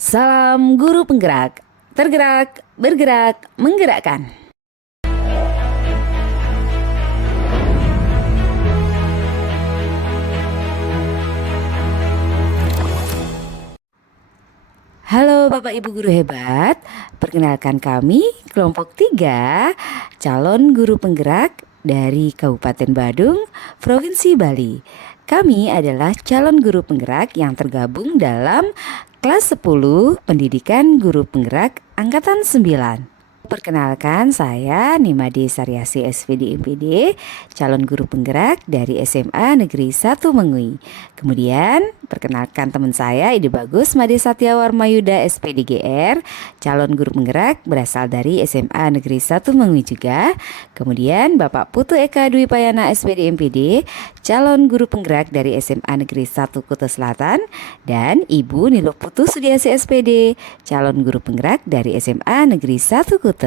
Salam guru penggerak, tergerak, bergerak, menggerakkan. Halo Bapak Ibu guru hebat, perkenalkan kami kelompok 3 calon guru penggerak dari Kabupaten Badung, Provinsi Bali. Kami adalah calon guru penggerak yang tergabung dalam kelas 10 Pendidikan Guru Penggerak Angkatan 9. Perkenalkan, saya Nimade Saryasi SPD MPD, calon guru penggerak dari SMA Negeri 1 Mengui. Kemudian perkenalkan teman saya Ide Bagus Made Satya Warmayuda SPD GR, calon guru penggerak berasal dari SMA Negeri 1 Mengui juga. Kemudian Bapak Putu Eka Dwi Payana SPD MPD, calon guru penggerak dari SMA Negeri 1 Kuta Selatan. Dan Ibu Nilo Putu Sudiasi SPD, calon guru penggerak dari SMA Negeri 1 Kuta.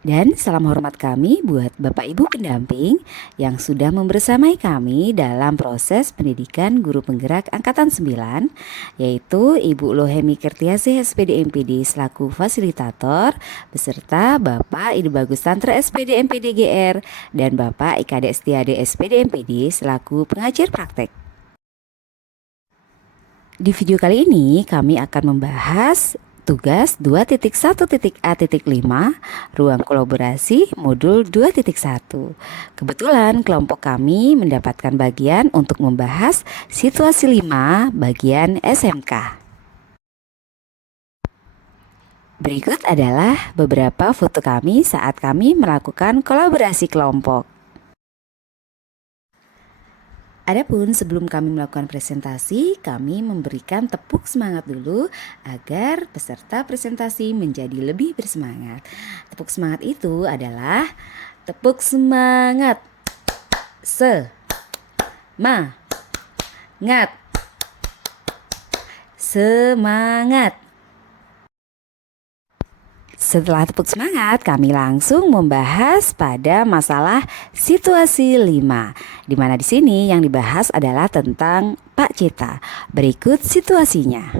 Dan salam hormat kami buat Bapak Ibu pendamping yang sudah membersamai kami dalam proses pendidikan guru penggerak Angkatan 9, yaitu Ibu Lohemi Kertiasih SPD MPD selaku fasilitator, beserta Bapak Ide Bagus Tantra SPD MPD GR dan Bapak Ikade Setiade SPD MPD selaku pengajar praktek. Di video kali ini kami akan membahas tugas 2.1.A.5 ruang kolaborasi modul 2.1. Kebetulan kelompok kami mendapatkan bagian untuk membahas situasi 5 bagian SMK. Berikut adalah beberapa foto kami saat kami melakukan kolaborasi kelompok. Adapun sebelum kami melakukan presentasi, kami memberikan tepuk semangat dulu agar peserta presentasi menjadi lebih bersemangat. Tepuk semangat itu adalah tepuk semangat. Semangat. Semangat. Setelah tepuk semangat, kami langsung membahas pada masalah situasi 5. Di mana di sini yang dibahas adalah tentang Pak Ceta. Berikut situasinya.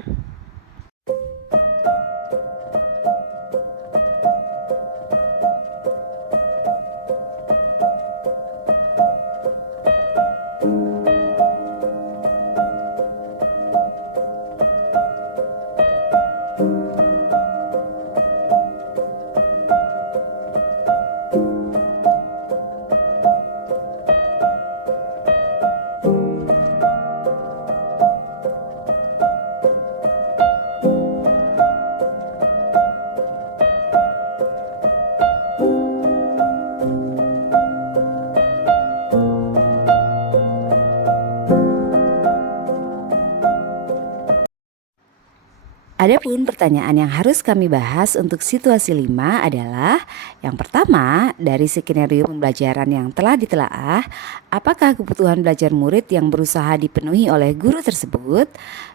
Adapun pertanyaan yang harus kami bahas untuk situasi 5 adalah yang pertama, dari skenario pembelajaran yang telah ditelaah, apakah kebutuhan belajar murid yang berusaha dipenuhi oleh guru tersebut?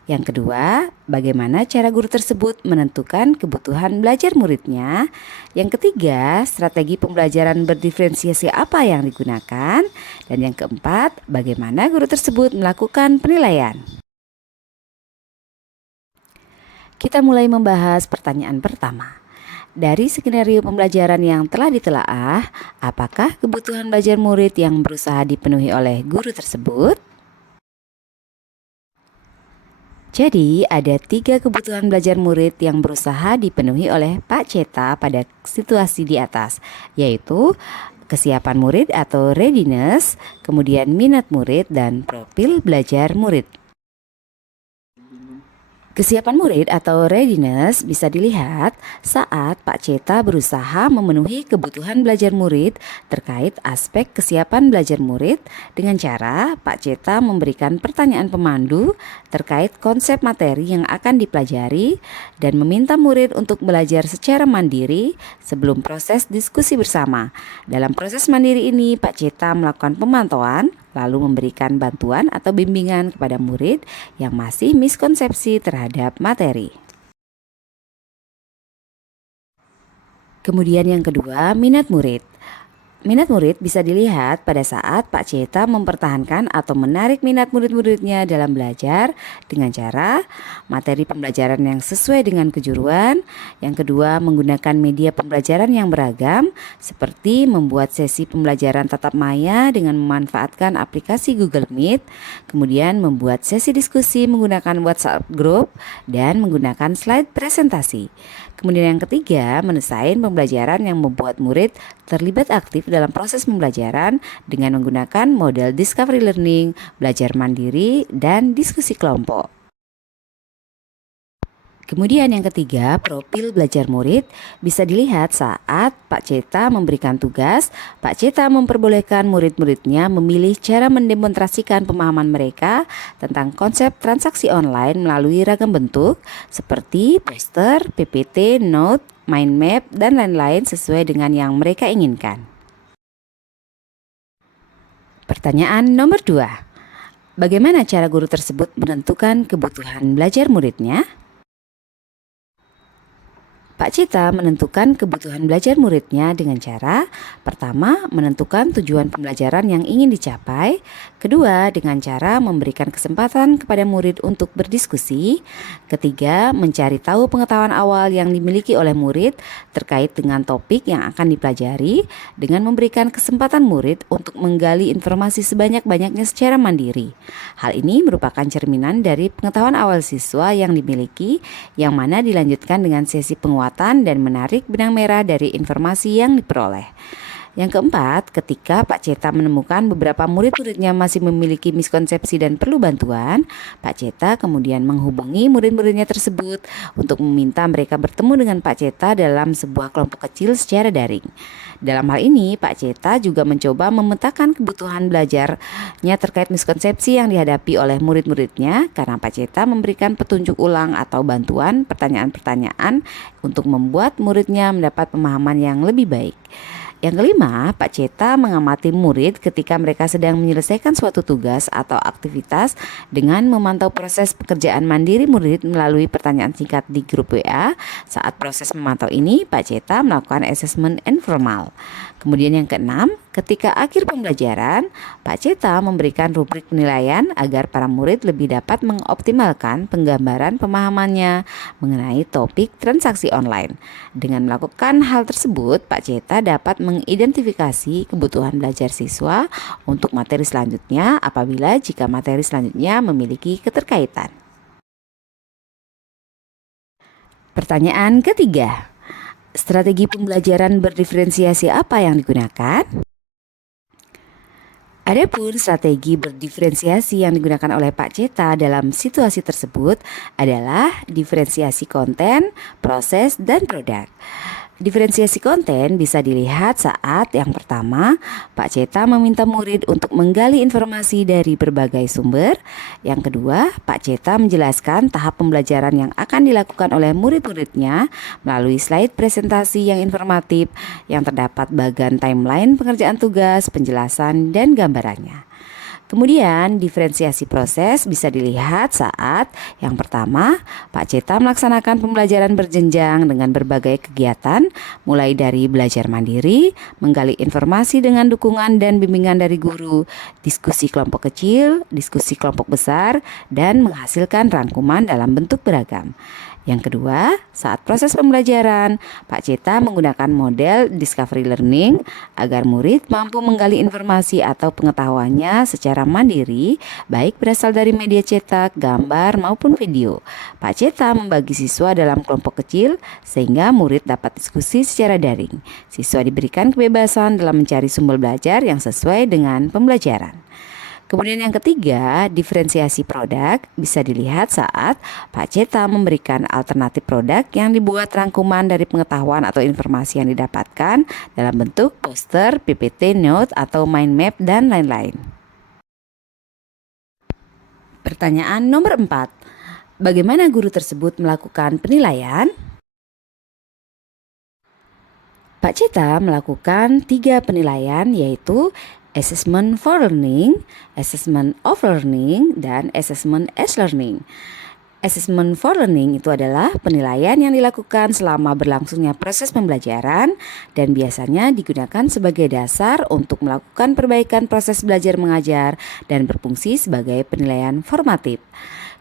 Yang kedua, bagaimana cara guru tersebut menentukan kebutuhan belajar muridnya? Yang ketiga, strategi pembelajaran berdiferensiasi apa yang digunakan? Dan yang keempat, bagaimana guru tersebut melakukan penilaian? Kita mulai membahas pertanyaan pertama. Dari skenario pembelajaran yang telah ditelaah, apakah kebutuhan belajar murid yang berusaha dipenuhi oleh guru tersebut? Jadi ada 3 kebutuhan belajar murid yang berusaha dipenuhi oleh Pak Ceta pada situasi di atas, yaitu kesiapan murid atau readiness, kemudian minat murid, dan profil belajar murid. Kesiapan murid atau readiness bisa dilihat saat Pak Ceta berusaha memenuhi kebutuhan belajar murid terkait aspek kesiapan belajar murid dengan cara Pak Ceta memberikan pertanyaan pemandu terkait konsep materi yang akan dipelajari dan meminta murid untuk belajar secara mandiri sebelum proses diskusi bersama. Dalam proses mandiri ini, Pak Ceta melakukan pemantauan lalu memberikan bantuan atau bimbingan kepada murid yang masih miskonsepsi terhadap materi. Kemudian yang kedua, minat murid. Minat murid bisa dilihat pada saat Pak Ceta mempertahankan atau menarik minat murid-muridnya dalam belajar dengan cara materi pembelajaran yang sesuai dengan kejuruan. Yang kedua, menggunakan media pembelajaran yang beragam seperti membuat sesi pembelajaran tatap maya dengan memanfaatkan aplikasi Google Meet, kemudian membuat sesi diskusi menggunakan WhatsApp Group dan menggunakan slide presentasi. Kemudian yang ketiga, mendesain pembelajaran yang membuat murid terlibat aktif dalam proses pembelajaran dengan menggunakan model discovery learning, belajar mandiri, dan diskusi kelompok. Kemudian yang ketiga, profil belajar murid bisa dilihat saat Pak Ceta memberikan tugas. Pak Ceta memperbolehkan murid-muridnya memilih cara mendemonstrasikan pemahaman mereka tentang konsep transaksi online melalui ragam bentuk seperti poster, PPT, note, mind map, dan lain-lain sesuai dengan yang mereka inginkan. Pertanyaan nomor 2. Bagaimana cara guru tersebut menentukan kebutuhan belajar muridnya? Pak Ceta menentukan kebutuhan belajar muridnya dengan cara pertama, menentukan tujuan pembelajaran yang ingin dicapai. Kedua, dengan cara memberikan kesempatan kepada murid untuk berdiskusi. Ketiga, mencari tahu pengetahuan awal yang dimiliki oleh murid terkait dengan topik yang akan dipelajari dengan memberikan kesempatan murid untuk menggali informasi sebanyak-banyaknya secara mandiri. Hal ini merupakan cerminan dari pengetahuan awal siswa yang dimiliki, yang mana dilanjutkan dengan sesi penguatan dan menarik benang merah dari informasi yang diperoleh. Yang keempat, ketika Pak Ceta menemukan beberapa murid-muridnya masih memiliki miskonsepsi dan perlu bantuan, Pak Ceta kemudian menghubungi murid-muridnya tersebut untuk meminta mereka bertemu dengan Pak Ceta dalam sebuah kelompok kecil secara daring. Dalam hal ini, Pak Ceta juga mencoba memetakan kebutuhan belajarnya terkait miskonsepsi yang dihadapi oleh murid-muridnya, karena Pak Ceta memberikan petunjuk ulang atau bantuan pertanyaan-pertanyaan untuk membuat muridnya mendapat pemahaman yang lebih baik. Yang kelima, Pak Ceta mengamati murid ketika mereka sedang menyelesaikan suatu tugas atau aktivitas dengan memantau proses pekerjaan mandiri murid melalui pertanyaan singkat di grup WA. Saat proses memantau ini, Pak Ceta melakukan asesmen informal. Kemudian yang keenam, ketika akhir pembelajaran, Pak Ceta memberikan rubrik penilaian agar para murid lebih dapat mengoptimalkan penggambaran pemahamannya mengenai topik transaksi online. Dengan melakukan hal tersebut, Pak Ceta dapat mengidentifikasi kebutuhan belajar siswa untuk materi selanjutnya apabila jika materi selanjutnya memiliki keterkaitan. Pertanyaan ketiga. Strategi pembelajaran berdiferensiasi apa yang digunakan? Adapun strategi berdiferensiasi yang digunakan oleh Pak Ceta dalam situasi tersebut adalah diferensiasi konten, proses, dan produk. Diferensiasi konten bisa dilihat saat yang pertama, Pak Ceta meminta murid untuk menggali informasi dari berbagai sumber. Yang kedua, Pak Ceta menjelaskan tahap pembelajaran yang akan dilakukan oleh murid-muridnya melalui slide presentasi yang informatif yang terdapat bagan timeline pengerjaan tugas, penjelasan, dan gambarannya. Kemudian diferensiasi proses bisa dilihat saat yang pertama, Pak Ceta melaksanakan pembelajaran berjenjang dengan berbagai kegiatan mulai dari belajar mandiri, menggali informasi dengan dukungan dan bimbingan dari guru, diskusi kelompok kecil, diskusi kelompok besar, dan menghasilkan rangkuman dalam bentuk beragam. Yang kedua, saat proses pembelajaran, Pak Ceta menggunakan model discovery learning agar murid mampu menggali informasi atau pengetahuannya secara mandiri, baik berasal dari media cetak, gambar, maupun video. Pak Ceta membagi siswa dalam kelompok kecil sehingga murid dapat diskusi secara daring. Siswa diberikan kebebasan dalam mencari sumber belajar yang sesuai dengan pembelajaran. Kemudian yang ketiga, diferensiasi produk bisa dilihat saat Pak Ceta memberikan alternatif produk yang dibuat rangkuman dari pengetahuan atau informasi yang didapatkan dalam bentuk poster, PPT, note, atau mind map, dan lain-lain. Pertanyaan nomor 4. Bagaimana guru tersebut melakukan penilaian? Pak Ceta melakukan 3 penilaian, yaitu assessment for learning, assessment of learning, dan assessment as learning. Assessment for learning itu adalah penilaian yang dilakukan selama berlangsungnya proses pembelajaran dan biasanya digunakan sebagai dasar untuk melakukan perbaikan proses belajar mengajar dan berfungsi sebagai penilaian formatif.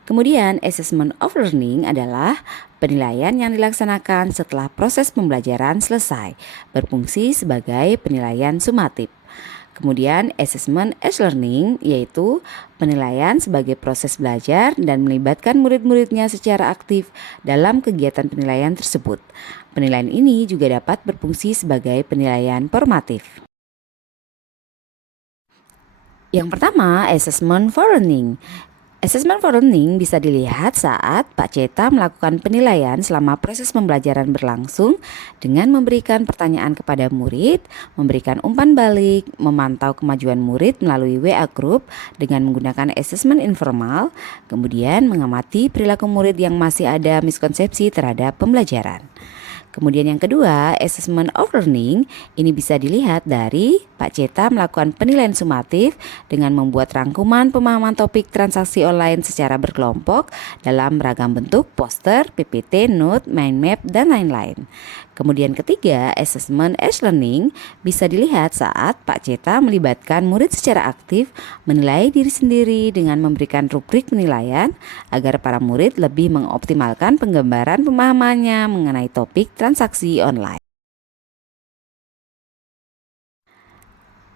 Kemudian assessment of learning adalah penilaian yang dilaksanakan setelah proses pembelajaran selesai, berfungsi sebagai penilaian sumatif. Kemudian assessment as learning yaitu penilaian sebagai proses belajar dan melibatkan murid-muridnya secara aktif dalam kegiatan penilaian tersebut. Penilaian ini juga dapat berfungsi sebagai penilaian formatif. Yang pertama, assessment for learning. Assessment for learning bisa dilihat saat Pak Ceta melakukan penilaian selama proses pembelajaran berlangsung dengan memberikan pertanyaan kepada murid, memberikan umpan balik, memantau kemajuan murid melalui WA Group dengan menggunakan assessment informal, kemudian mengamati perilaku murid yang masih ada miskonsepsi terhadap pembelajaran. Kemudian yang kedua, assessment of learning ini bisa dilihat dari Pak Ceta melakukan penilaian sumatif dengan membuat rangkuman pemahaman topik transaksi online secara berkelompok dalam beragam bentuk poster, PPT, note, mind map, dan lain-lain. Kemudian ketiga, assessment as learning bisa dilihat saat Pak Ceta melibatkan murid secara aktif menilai diri sendiri dengan memberikan rubrik penilaian agar para murid lebih mengoptimalkan penggambaran pemahamannya mengenai topik transaksi online.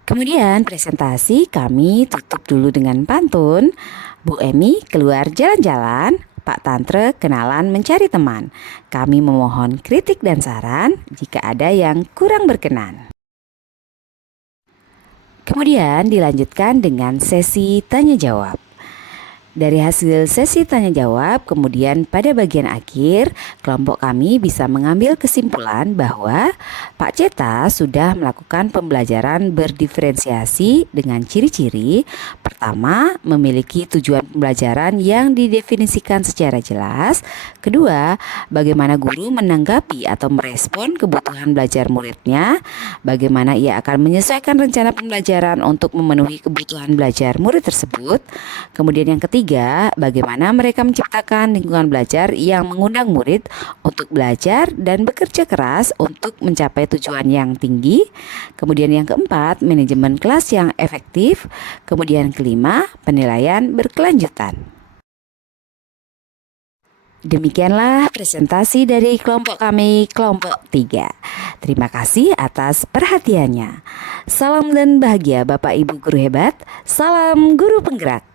Kemudian presentasi kami tutup dulu dengan pantun. Bu Emi keluar jalan-jalan, Pak Tantre kenalan mencari teman. Kami memohon kritik dan saran jika ada yang kurang berkenan. Kemudian dilanjutkan dengan sesi tanya jawab. Dari hasil sesi tanya jawab, kemudian pada bagian akhir, kelompok kami bisa mengambil kesimpulan bahwa Pak Ceta sudah melakukan pembelajaran berdiferensiasi dengan ciri-ciri. Pertama, memiliki tujuan pembelajaran yang didefinisikan secara jelas. Kedua, bagaimana guru menanggapi atau merespon kebutuhan belajar muridnya. Bagaimana ia akan menyesuaikan rencana pembelajaran untuk memenuhi kebutuhan belajar murid tersebut. Kemudian yang ketiga, bagaimana mereka menciptakan lingkungan belajar yang mengundang murid untuk belajar dan bekerja keras untuk mencapai tujuan yang tinggi. Kemudian yang keempat, manajemen kelas yang efektif. Kemudian kelima, penilaian berkelanjutan. Demikianlah presentasi dari kelompok kami, kelompok 3. Terima kasih atas perhatiannya. Salam dan bahagia Bapak Ibu guru hebat. Salam guru penggerak.